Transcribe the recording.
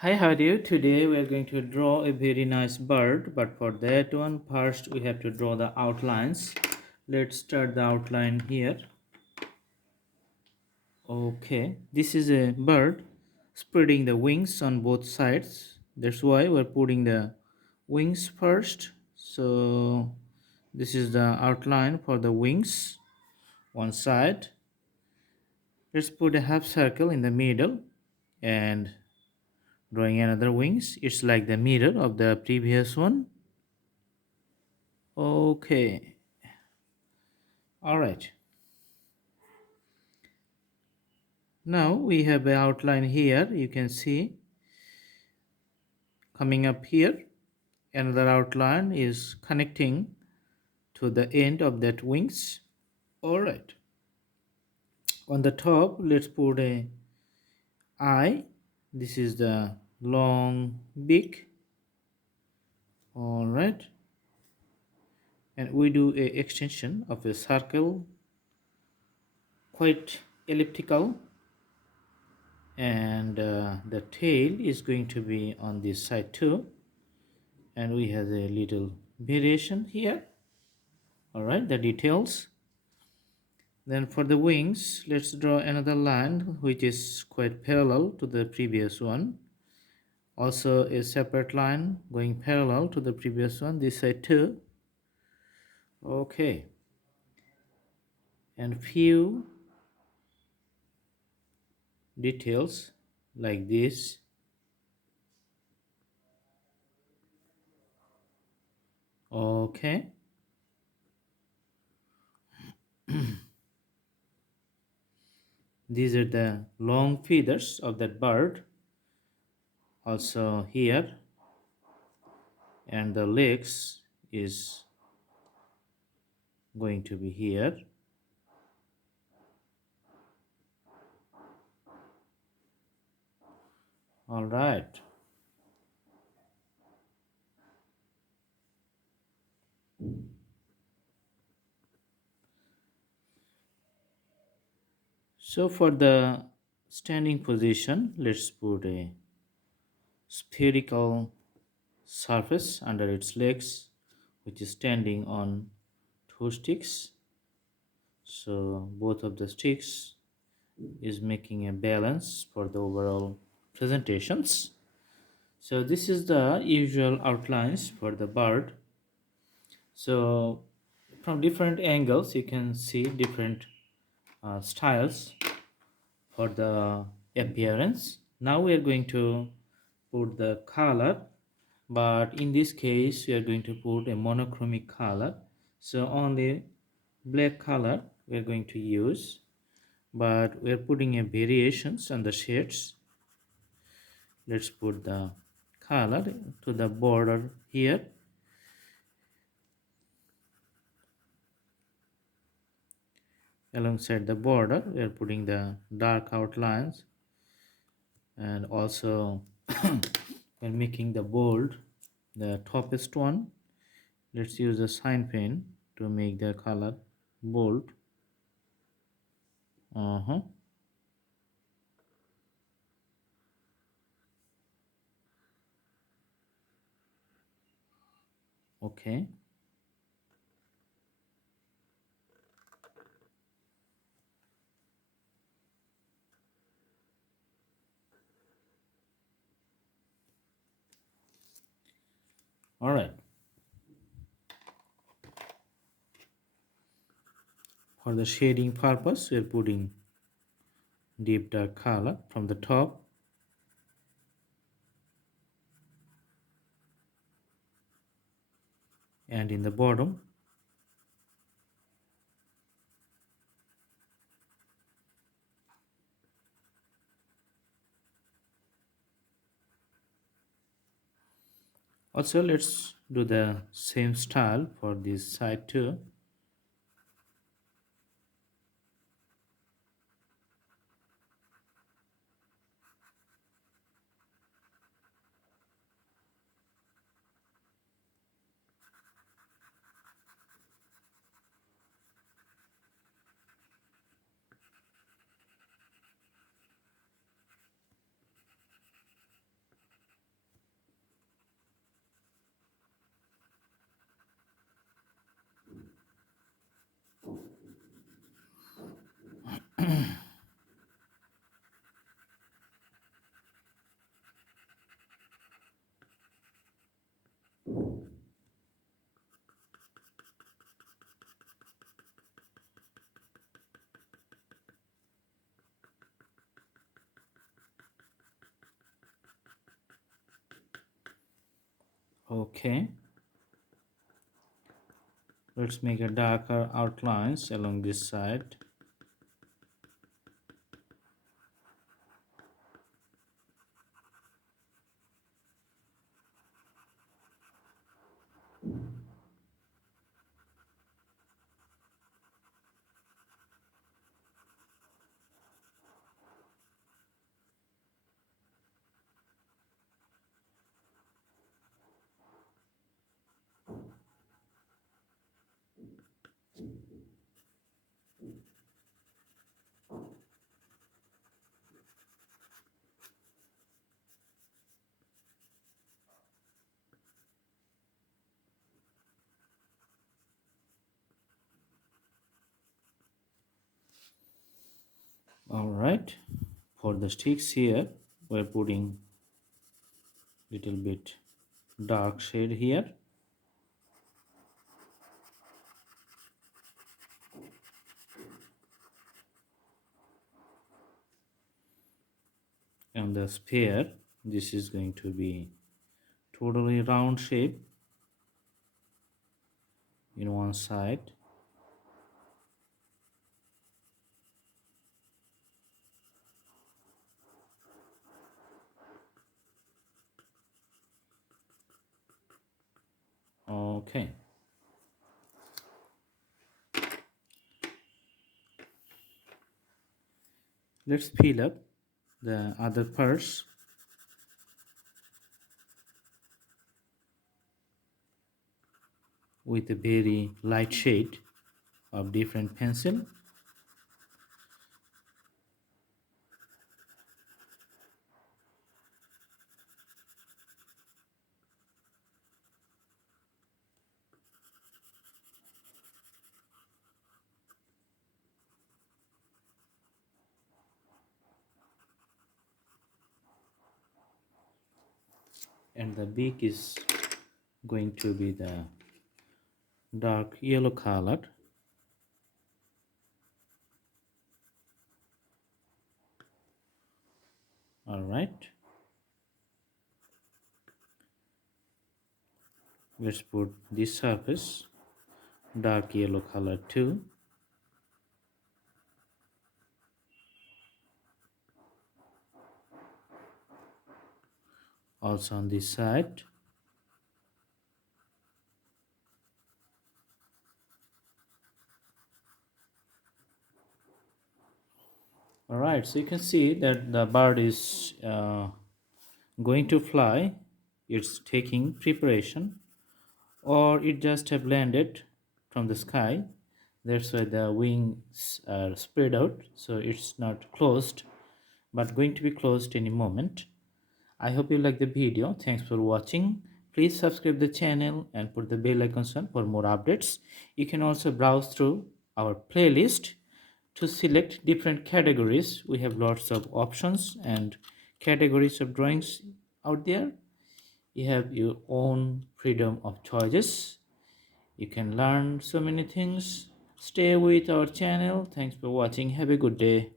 Hi, how are you? Today we are going to draw a very nice bird, but for that one, first we have to draw the outlines. Let's start the outline here. Okay, this is a bird spreading the wings on both sides. That's why we're putting the wings first. So, this is the outline for the wings, one side. Let's put a half circle in the middle and drawing another wings. It's like the mirror of the previous one. Okay, all right. Now we have an outline here. You can see coming up here. Another outline is connecting to the end of that wings. All right. On the top, let's put a eye. This is the long beak. All right. And we do a extension of a circle, quite elliptical, and the tail is going to be on this side too, and we have a little variation here. All right, the details. Then for the wings, let's draw another line which is quite parallel to the previous one. Also a separate line going parallel to the previous one, this side too. Okay, and few details like this. Okay, these are the long feathers of that bird. Also here, and the legs is going to be here. All right. So for the standing position, let's put a spherical surface under its legs, which is standing on two sticks. So both of the sticks is making a balance for the overall presentations. So this is the usual outlines for the bird. So from different angles, you can see different styles for the appearance. Now we are going to put the color, but in this case we are going to put a monochromic color, so only black color we are going to use, but we are putting a variations on the shades. Let's put the color to the border here. Alongside the border we are putting the dark outlines, and also when making the bold, the toppest one, let's use a sign pen to make the color bold. Okay, all right. For the shading purpose, we're putting deep dark color from the top, and in the bottom. Also, let's do the same style for this side too. Okay, let's make a darker outlines along this side. All right, for the sticks here, we're putting little bit dark shade here. And the spear, this is going to be totally round shape in one side. Okay, let's peel up the other parts. With a very light shade of different pencil. And the beak is going to be the dark yellow color. All right, let's put this surface dark yellow color too. Also on this side. All right, so you can see that the bird is going to fly. It's taking preparation, or it just have landed from the sky. That's why the wings are spread out, so it's not closed, but going to be closed any moment. I hope you like the video. Thanks for watching. Please subscribe the channel and put the bell icon on for more updates. You can also browse through our playlist to select different categories. We have lots of options and categories of drawings out there. You have your own freedom of choices. You can learn so many things. Stay with our channel. Thanks for watching. Have a good day.